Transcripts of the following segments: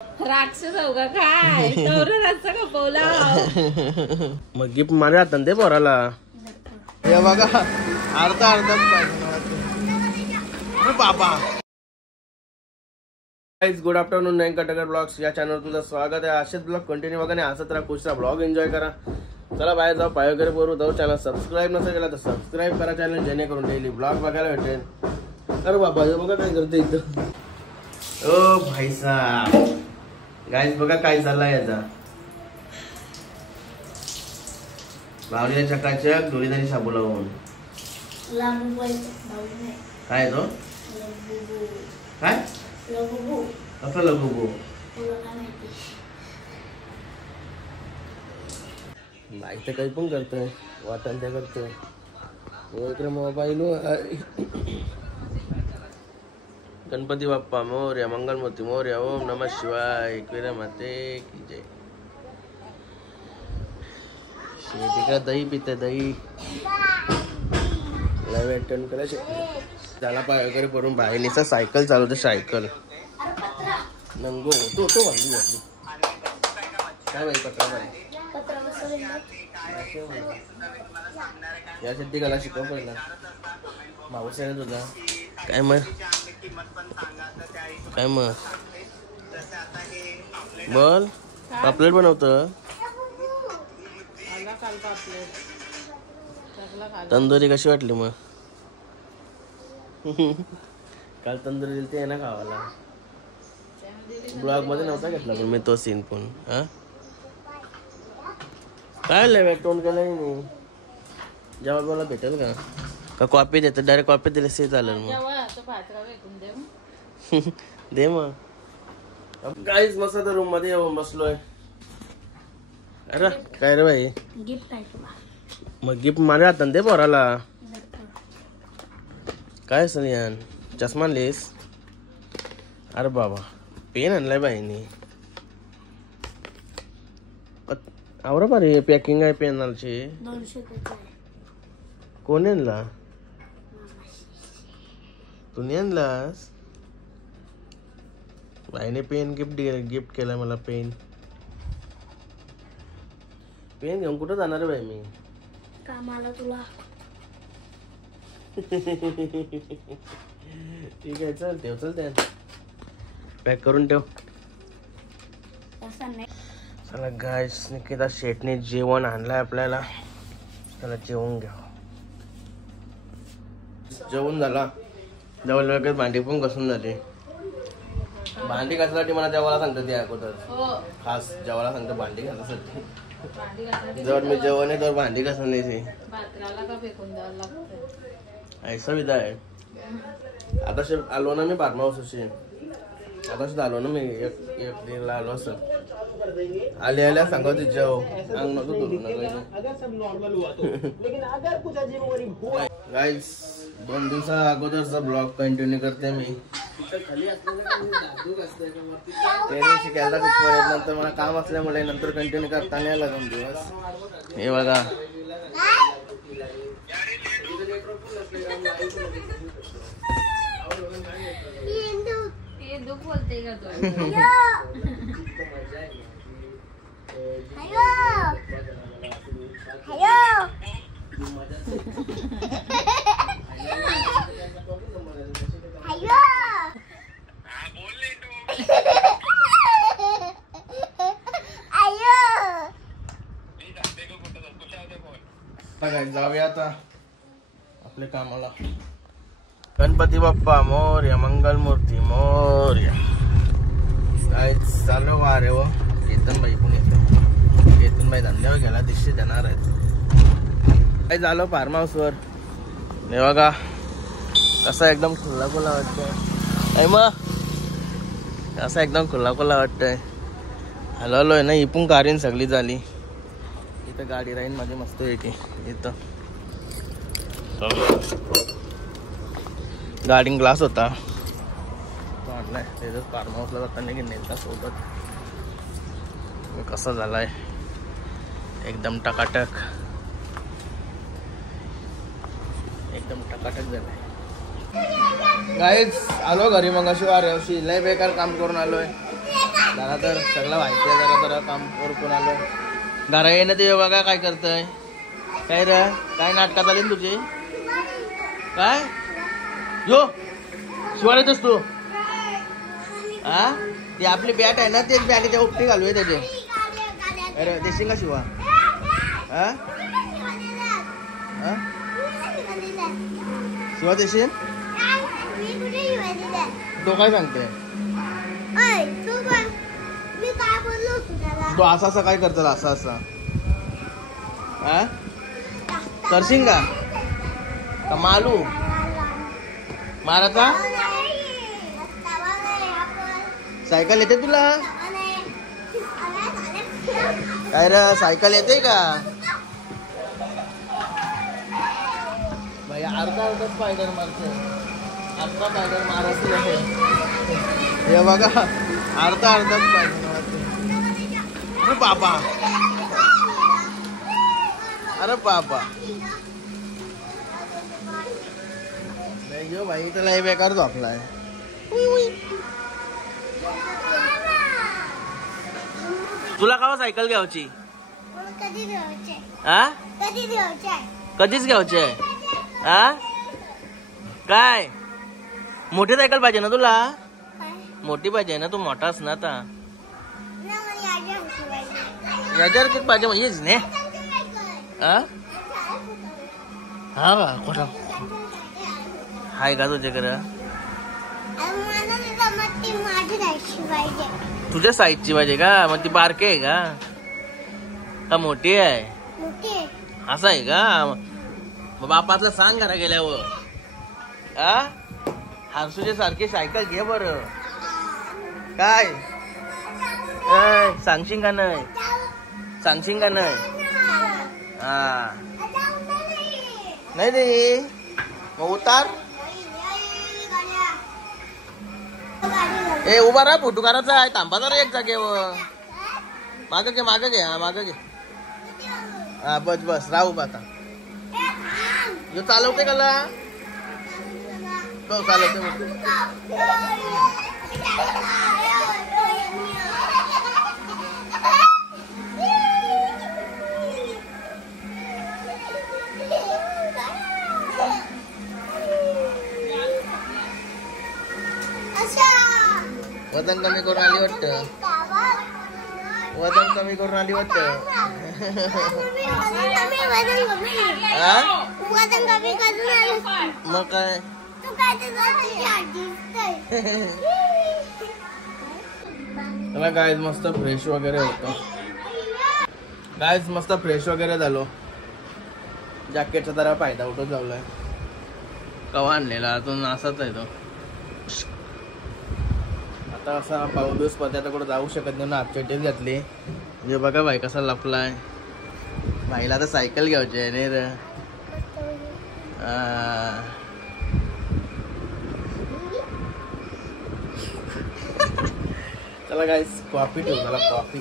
राक्षस होगा काय तवरचा कपवला मग गिफ्ट माझ्या हातात दे पोराला. हे बघा अर्धा बाबा. Guys good afternoon. नयन कटकर ब्लॉग्स या चॅनलवर तुमचं स्वागत आहे. असेच ब्लॉग कंटिन्यू बघा आणि हसत राहा, खुश राहा, ब्लॉग एन्जॉय करा. चला बाहेर जाऊ, पाय वगैरे पडू जाऊ. चॅनल सबस्क्राईब नसेल केला तर सबस्क्राईब करा चॅनल, जेणेकरून डेली ब्लॉग बघायला भेटेल. अरे बाबा बघा काय करते इथं. ओ भाई साहब गाइस बघा काय चाललंय याचा. लावलेल्या चकाचक दोरीदारी साबू लावून काय तो काय कसं लगुबू बाईक तर काही पण करतोय, वाटण त्या करतोय. इकडे मोबाईल. गणपती बाप्पा मोरया, मंगलमूर्ती मोरया, ओम नमः शिवाय, एकविरा माते की जय. तिकडे दही पिते, दही लाईव्ह करायचे. त्याला पाय वगैरे पडून बाहेर निसा सायकल चालवते, सायकल नंगो तो वाजली काय बाई पत्रा बाई या शेतीला शिकव पहिला माऊस आहे तुझा. काय मग काय मग बोल. पापलेट बनवतं, तंदुरी कशी वाटली मग. काल तंदुरी दिली ते ना खावाला. ब्लॉग मध्ये नव्हता घेतला पण मी तो सीन पण. हा काय लय तोंड केलं नाही. जेव्हा बोला भेटेल का कॉपी देतं, डायरेक्ट कॉपी दिली से चालेल मग. दे मग. गाईज मस्त रूम मध्ये येऊन बसलोय. अरे काय रे भाई गिफ्ट आहे तुला. मग गिफ्ट माझ्या हातात दे पोराला. काय सलियान चष्मा लेस. अरे बाबा पेन आणलाय बाईनी. आवरा बारे पॅकिंग आहे पेनाची. 200 कोण आणला. तुम्ही आणलास. बाईने पेन गिफ्ट केलाय मला. पेन घेऊन कुठं जाणार बाई मी. कामाला तुला. ठीक आहे चल ठेव. चल त्या पॅक करून ठेव. चला गाइस निकिता शेटने जेवण आणलंय आपल्याला. चला जेवून घ्या. जेवण झाला. जवळ लगेच भांडी पण घासून झाली. भांडी घासायसाठी मला जेवायला सांगतात ते अगोदर. खास जेवायला सांगतात भांडी घासायसाठी. जर मी जेवण आहे तर भांडी घासून नाही. ऐसा विधा आहे. आता आलो ना मी बारमा वर्षाची. आता आलो ना मी एक दीडला आलो असं. आल्या सांगत जेव अंग नको करू नका. गाईस 2 दिवसा अगोदरचा ब्लॉग कंटिन्यू करते मी. शिकायला नंतर मला काम असल्यामुळे नंतर कंटिन्यू करता नाही आला 2 दिवस. हे बघा दुख बोलते का तू. जाऊया आता आपल्या कामाला. गणपती बाप्पा मोरया, मंगलमूर्ती मोरया. काय चालू वारे व येतन बाई पण येतो. येतून बाई धंद्यावर गेला दिवशी देणार आहेत. काय झालं फार्म हाऊस वर. हे बघा कसा एकदम खुल्ला खुल्ला वाटतंय. मग कसा एकदम खुल्ला खुल्ला वाटतंय. हलवलोय ना. ही पण कारीन सगळी झाली. इथं गाडी राहीन माझी मस्त येते. इथं गार्डिंग ग्लास होता तो आणलाय. त्याच्यात फार्म हाऊसला जाताना की नेता सोबत. कसा झालाय एकदम टकाटक. एकदम टकाटक झालाय. गाईज आलो घरी मग अशी वार लय बेकार काम करून आलोय. जरा तर सगळं माहिती आहे. जरा काम करून आलो. घरा येणं ते बघा काय करतय. काय रे काय नाटकात आले तुझे काय यो शिवाय येतोस तू हा. ती आपली बॅट आहे ना तेच बॅगेच्या उपटी घालूया त्याचे. अरे देशील का शिवा हा शिवा देशील तो काय सांगते. तो असा असा काय करतो असा असा हा करशील का मालू माराचा. सायकल येते तुला काय रे सायकल येते का भाई. अर्धा स्पायडर मारतो. अर्धा स्पायडर मारत हे बघा अर्धा स्पायडर मारतो. अरे बाबा अरे बाबा नाही भाई त्याला हे बेकार झोपलाय. तुला का सायकल घ्यायची हा कधीच घ्यायची हा काय मोठी सायकल पाहिजे ना तुला. मोठी पाहिजे ना तू मोठाच ना आता. याच्यावर किती पाहिजे म्हणजेच ने हा बा खोटा हाय का तुझ्याकडे. तुझ्या साईजची पाहिजे का मग ती बारकी आहे का मोठी आहे असं आहे का. बापातला सांग घरा गेल्यावर हर्षूच्या सारखी सायकल घे बर काय. सांगशील का नाही सांगशील का नाही हा नाही रे मग उतार. ए उभा राहा फोटो करायचा आहे. थांबा जरा एक जागेवर. मागं घे हा मागं घे हा बस राहू बा. आता यो चालवते का तो चालवते. वजन कमी करून आली वाटतं. वजन कमी करून आली वाटतं. मग काय मला गाईज मस्त फ्रेश वगैरे होतो. गाईज मस्त फ्रेश वगैरे झालो. जॅकेटचा जरा फायदा उठत लावलाय. कवा आणलेला अजून असाच आहे तो. आता असा पाऊस पडते आता कुठं जाऊ शकत नाही ना. अपचेटीच घातली. म्हणजे बघा भाई कसा लपलाय. भाईला आता सायकल घ्यायची आहे नाही रे. चला गाईस कॉफी ठेवू. चला कॉफी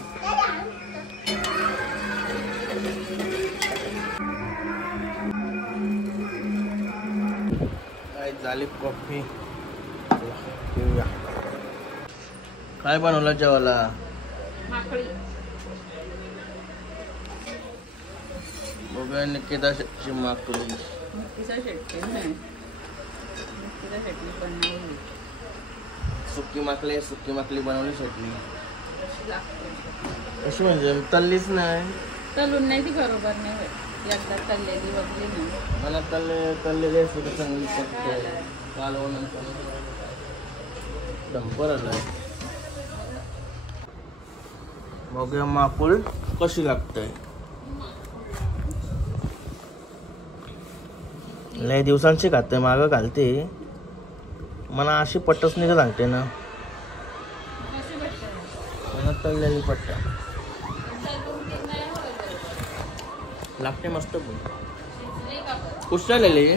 झाली कॉफी पिऊया. काय बनवलं जेवायला. बघा निकिता शेट्टी माकली. सुकी माकली बनवली चटणी. अशी म्हणजे तल्लीच नाही. तलून नाही ती बरोबर नाही. एकदा तल्लेली बघली नाही मला तल्लेली असते तर चांगली पडते. कालवणंतर डंपर आलाय. बघूया माकुळ कशी लागतंय. लय दिवसांची खाते मागं घालते. मला अशी पट्टच नाही सांगते ना. मला तळलेली पट्ट लागते मस्त. कुठली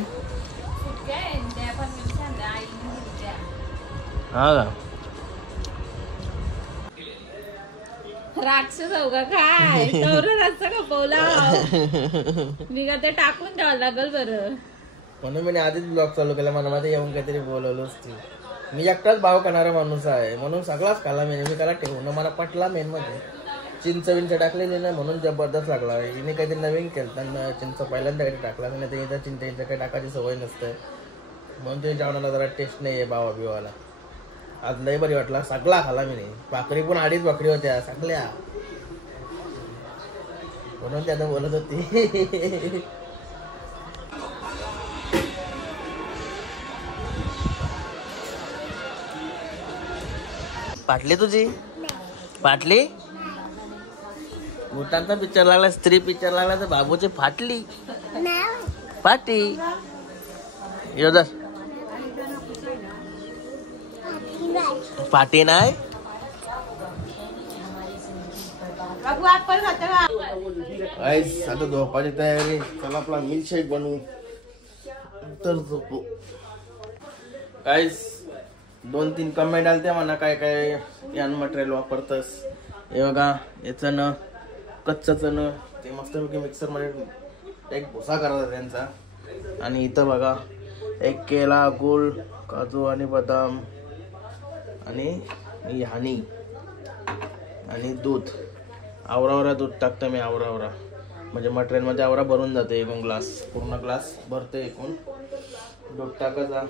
हा का राक्षस हो का काय. रस्ता खपवला मी का ते टाकून द्यावं लागल बरं. म्हणून मी आधीच ब्लॉग चालू केला. मला मध्ये येऊन काहीतरी बोलवलं असते. मी एकटाच भाव करणारा माणूस आहे म्हणून सगळाच खाला मी त्याला ठेवून मला पटला मेन मध्ये चिंच विंच टाकलेली ना म्हणून जबरदस्त लागला. हिने काहीतरी नवीन केलं चिंच पहिल्यांदा काही टाकला नाही तर इथं चिंच काही टाकायची सवय नसते म्हणून ते जेवणाला जरा टेस्ट नाही आहे भावा बिवाला. आज लय बरी वाटला सगळा खाला मी नाही. भाकरी पण 2.5 भाकरी होत्या सगळ्या म्हणून त्यानं बोलत होती. पाटली तुझी फाटली. भूतांचा पिक्चर लागला स्त्री पिक्चर लागला तर बाबूची फाटली पाटी. योदस पाटी नाही आता झोपाची तयारी. चला आपला मिल्कशेक बनवू तर झोपू. काहीच 2-3 कमेंट आलते म्हणा काय काय यान मटेरियल वापरतस. हे बघा हे चणं कच्चं चणं ते मस्तपैकी मिक्सर मध्ये एक भुसा करायचा त्यांचा. आणि इथं बघा एक केला गुळ काजू आणि बदाम आणि हानी आणि दूध. आवरावरा दूध टाकतं मी आवरावरा म्हणजे मटेरियल मध्ये आवरा भरून जाते. एकूण ग्लास पूर्ण ग्लास भरते एकूण. दूध टाकायचा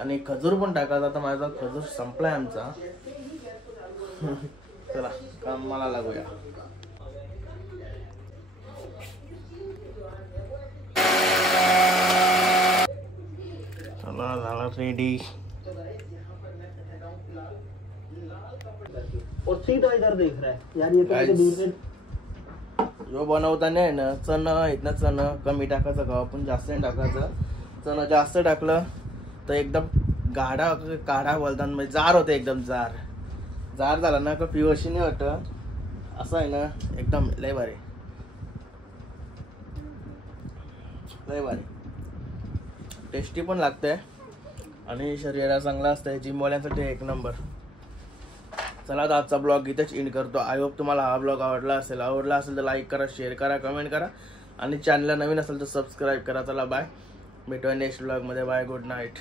आणि खजूर पण टाकायचा. आता माझा खजूर संपलाय आमचा. चला कामाला लागूया. चला झाला रेडी. और सीधा इधर देख रहा है यार ये तो दूर से जो बनवताना आहे ना चणं आहेत ना चणं कमी टाकायचं का आपण जास्त नाही टाकायचं. चणं जास्त टाकलं तर एकदम गाढा काढा बोलतात म्हणजे जार होते एकदम जार झाला ना का पिवशी नाही वाटत. असं आहे ना एकदम लय भारी लय भारी टेस्टी पण लागतंय आणि शरीराला चांगला असतंय. जिमवाल्यांसाठी 1 नंबर. चला आता आजचा ब्लॉग इथेच एंड करतो. आय होप तुम्हाला हा ब्लॉग आवडला असेल तर लाईक करा शेअर करा कमेंट करा आणि चॅनलला नवीन असेल तर सबस्क्राईब करा. चला बाय भेटूया नेक्स्ट ब्लॉग मध्ये. Bye good night.